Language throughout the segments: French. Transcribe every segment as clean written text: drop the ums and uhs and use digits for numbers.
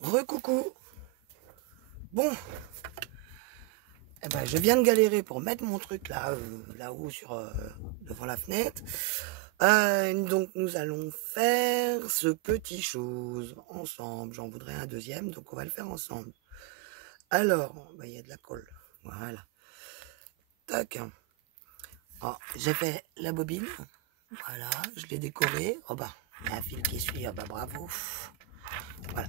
Recoucou. Bon, eh ben, je viens de galérer pour mettre mon truc là, là-haut devant la fenêtre. Donc nous allons faire ce petit chose ensemble. J'en voudrais un deuxième, donc on va le faire ensemble. Alors, ben, il y a de la colle. Voilà. Tac. Oh, j'ai fait la bobine. Voilà, je l'ai décorée. Oh bah, il y a un fil qui suit. Oh bah bravo. Voilà.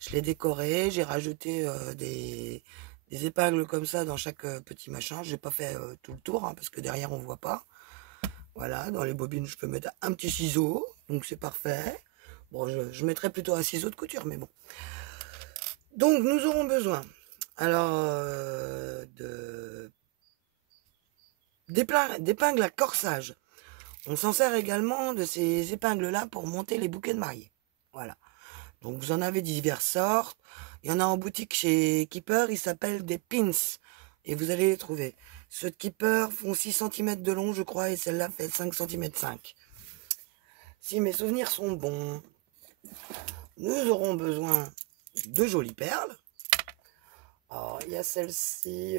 Je l'ai décoré, j'ai rajouté des épingles comme ça dans chaque petit machin. J'ai pas fait tout le tour parce que derrière on voit pas. Voilà, dans les bobines je peux mettre un petit ciseau, donc c'est parfait. Bon, je mettrai plutôt un ciseau de couture, mais bon. Donc nous aurons besoin alors d'épingles à corsage. On s'en sert également de ces épingles là pour monter les bouquets de mariée. Voilà. Donc vous en avez diverses sortes. Il y en a en boutique chez Keeper, ils s'appellent des pins. Et vous allez les trouver. Ceux de Keeper font 6 cm de long, je crois, et celle-là fait 5 cm 5. Si mes souvenirs sont bons, nous aurons besoin de jolies perles. Alors, il y a celle-ci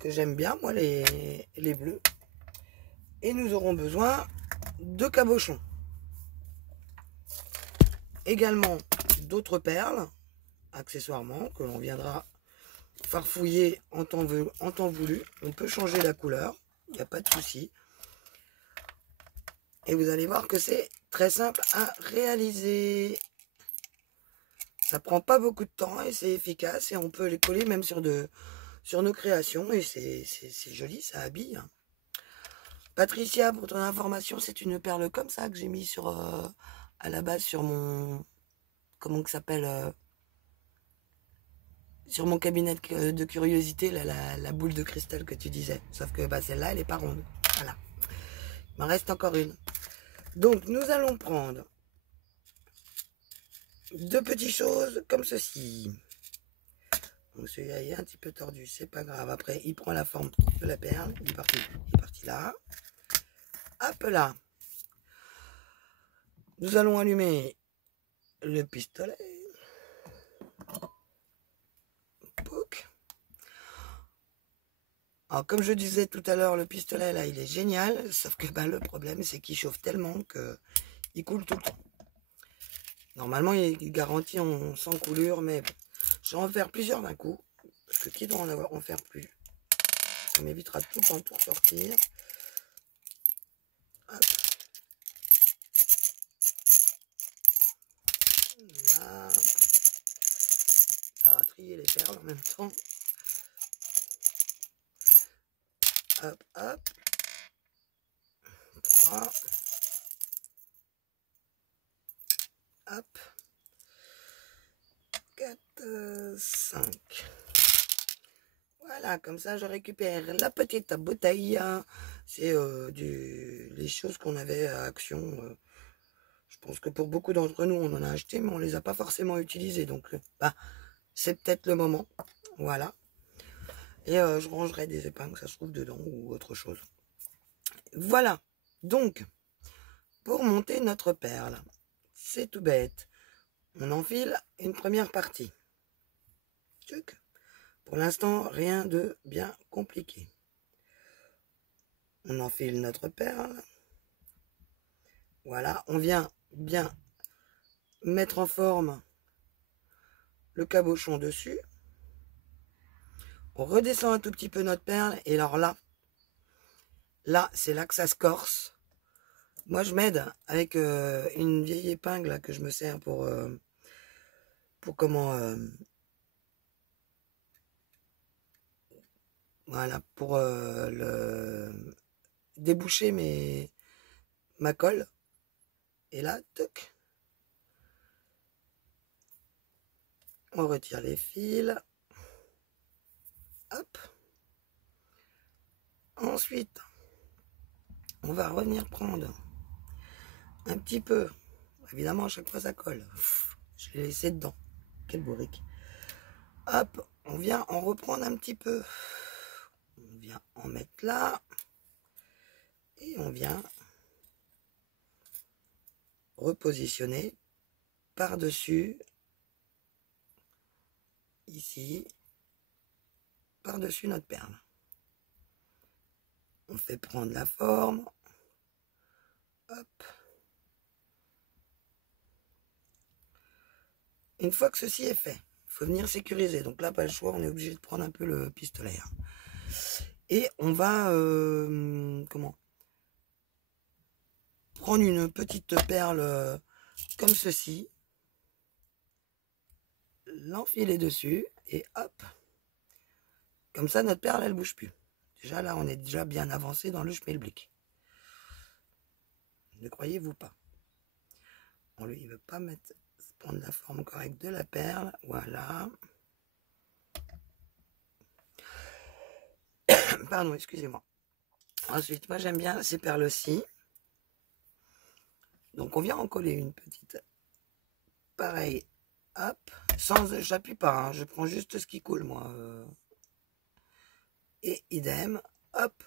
que j'aime bien, moi, les bleus. Et nous aurons besoin de cabochons. Également d'autres perles, accessoirement, que l'on viendra farfouiller en temps voulu. On peut changer la couleur, il n'y a pas de souci. Et vous allez voir que c'est très simple à réaliser. Ça prend pas beaucoup de temps et c'est efficace. Et on peut les coller même sur nos créations. Et c'est joli, ça habille. Patricia, pour ton information, c'est une perle comme ça que j'ai mis à la base sur mon... Comment que ça s'appelle sur mon cabinet de curiosité, la boule de cristal que tu disais. Sauf que bah, celle-là, elle n'est pas ronde. Voilà. Il m'en reste encore une. Donc, nous allons prendre deux petites choses comme ceci. Donc, celui-là est un petit peu tordu, c'est pas grave. Après, il prend la forme de la perle. Il est parti là. Hop là. Nous allons allumer le pistolet. Alors, comme je disais tout à l'heure, le pistolet, là, il est génial. Sauf que bah, le problème, c'est qu'il chauffe tellement qu'il coule tout le temps. Normalement, il est garanti sans coulure, mais bon, je vais en faire plusieurs d'un coup. Parce que qui doit en faire plus? Ça m'évitera tout le temps de tout ressortir. Hop. Là. Ça va trier les perles en même temps. Hop, hop. 3. Hop. 4, 5. Voilà, comme ça je récupère la petite bouteille. C'est les choses qu'on avait à Action. Je pense que pour beaucoup d'entre nous, on en a acheté, mais on les a pas forcément utilisées. Donc, bah, c'est peut-être le moment. Voilà. Et je rangerai des épingles, ça se trouve dedans ou autre chose. Voilà. Donc, pour monter notre perle, c'est tout bête. On enfile une première partie. Tchuc. Pour l'instant, rien de bien compliqué. On enfile notre perle. Voilà, on vient bien mettre en forme le cabochon dessus. On redescend un tout petit peu notre perle. Et alors là, c'est là que ça se corse. Moi, je m'aide avec une vieille épingle là, que je me sers pour comment... voilà, pour déboucher ma colle. Et là, toc. On retire les fils. Hop. Ensuite, on va revenir prendre un petit peu. Évidemment, à chaque fois, ça colle. Je l'ai laissé dedans. Quel bourrique. Hop, on vient en reprendre un petit peu. On vient en mettre là. Et on vient repositionner par-dessus, ici, par-dessus notre perle. On fait prendre la forme. Hop. Une fois que ceci est fait, il faut venir sécuriser. Donc là, pas le choix, on est obligé de prendre un peu le pistolet. Et on va prendre une petite perle comme ceci, l'enfiler dessus et hop. Comme ça, notre perle, elle bouge plus. Déjà là, on est déjà bien avancé dans le schmilblick. Ne croyez-vous pas. On lui, il veut pas prendre la forme correcte de la perle. Voilà. Pardon, excusez-moi. Ensuite, moi j'aime bien ces perles-ci. Donc on vient en coller une petite. Pareil, hop. Sans, j'appuie pas, hein, je prends juste ce qui coule moi. Et idem, hop.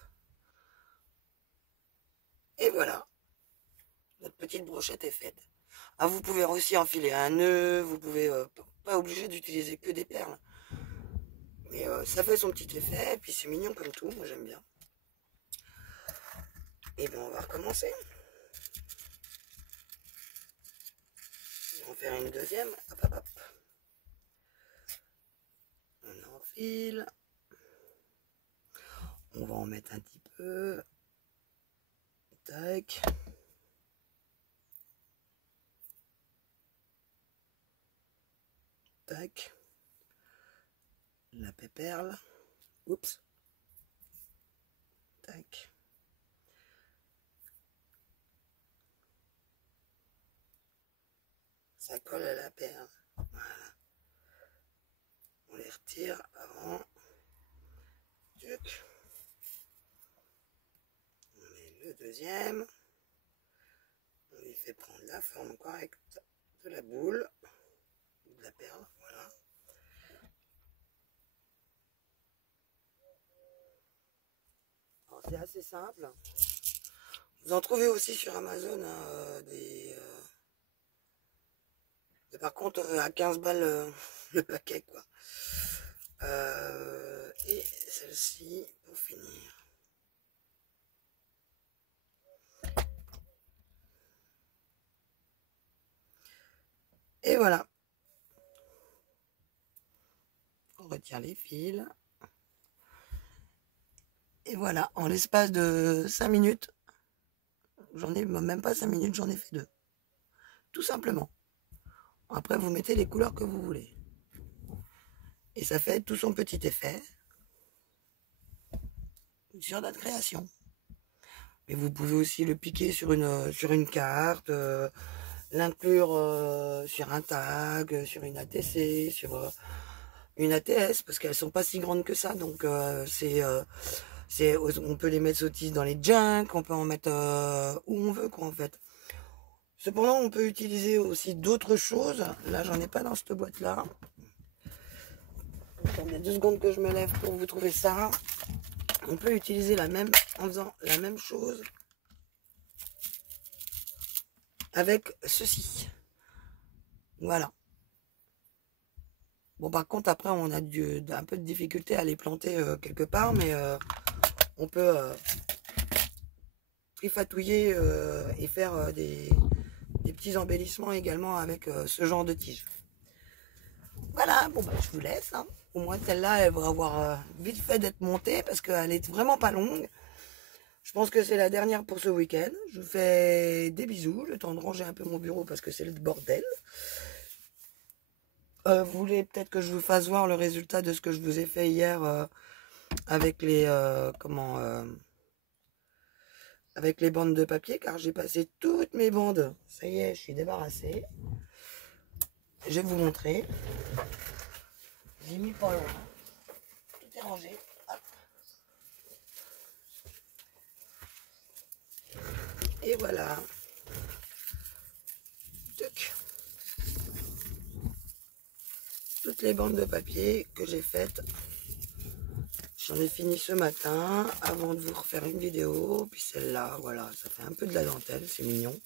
Et voilà. Notre petite brochette est faite. Ah, vous pouvez aussi enfiler un nœud, vous pouvez pas obligé d'utiliser que des perles. Mais ça fait son petit effet, et puis c'est mignon comme tout, moi j'aime bien. Et bien on va recommencer. On va faire une deuxième. Hop, hop, hop. On enfile. On va en mettre un petit peu. Tac. Tac. La péperle. Oups. Tac. Ça colle à la perle. Voilà. On les retire avant. Tuc. On met le deuxième. On lui fait prendre la forme correcte de la boule. Ou de la perle. Voilà. C'est assez simple. Vous en trouvez aussi sur Amazon hein, par contre à 15 balles le paquet quoi. Et celle-ci pour finir. Et voilà. On retire les fils. Et voilà, en l'espace de 5 minutes, j'en ai même pas 5 minutes, j'en ai fait 2. Tout simplement. Après, vous mettez les couleurs que vous voulez. Et ça fait tout son petit effet sur notre création. Mais vous pouvez aussi le piquer sur une carte, l'inclure sur un tag, sur une ATC, sur une ATS, parce qu'elles sont pas si grandes que ça. Donc on peut les mettre aussi dans les junks, on peut en mettre où on veut quoi en fait. Cependant, on peut utiliser aussi d'autres choses. Là, j'en ai pas dans cette boîte-là. Attendez 2 secondes que je me lève pour vous trouver ça. On peut utiliser en faisant la même chose avec ceci. Voilà. Bon, par contre, après, on a un peu de difficulté à les planter quelque part, mais on peut trifatouiller et faire des petits embellissements également avec ce genre de tige. Voilà, bon bah je vous laisse. Hein. Au moins celle-là, elle va avoir vite fait d'être montée parce qu'elle est vraiment pas longue. Je pense que c'est la dernière pour ce week-end. Je vous fais des bisous. Le temps de ranger un peu mon bureau parce que c'est le bordel. Vous voulez peut-être que je vous fasse voir le résultat de ce que je vous ai fait hier avec les avec les bandes de papier, car j'ai passé toutes mes bandes. Ça y est, je suis débarrassée. Je vais vous montrer. J'ai mis pas loin. Tout est rangé. Hop. Et voilà. Tuc. Toutes les bandes de papier que j'ai faites. J'en ai fini ce matin avant de vous refaire une vidéo. Puis celle-là, voilà, ça fait un peu de la dentelle, c'est mignon.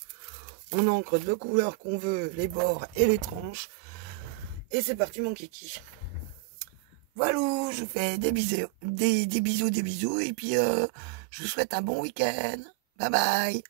On encre de la couleur qu'on veut, les bords et les tranches. Et c'est parti mon kiki. Voilà, je vous fais des bisous, des bisous. Et puis je vous souhaite un bon week-end. Bye bye.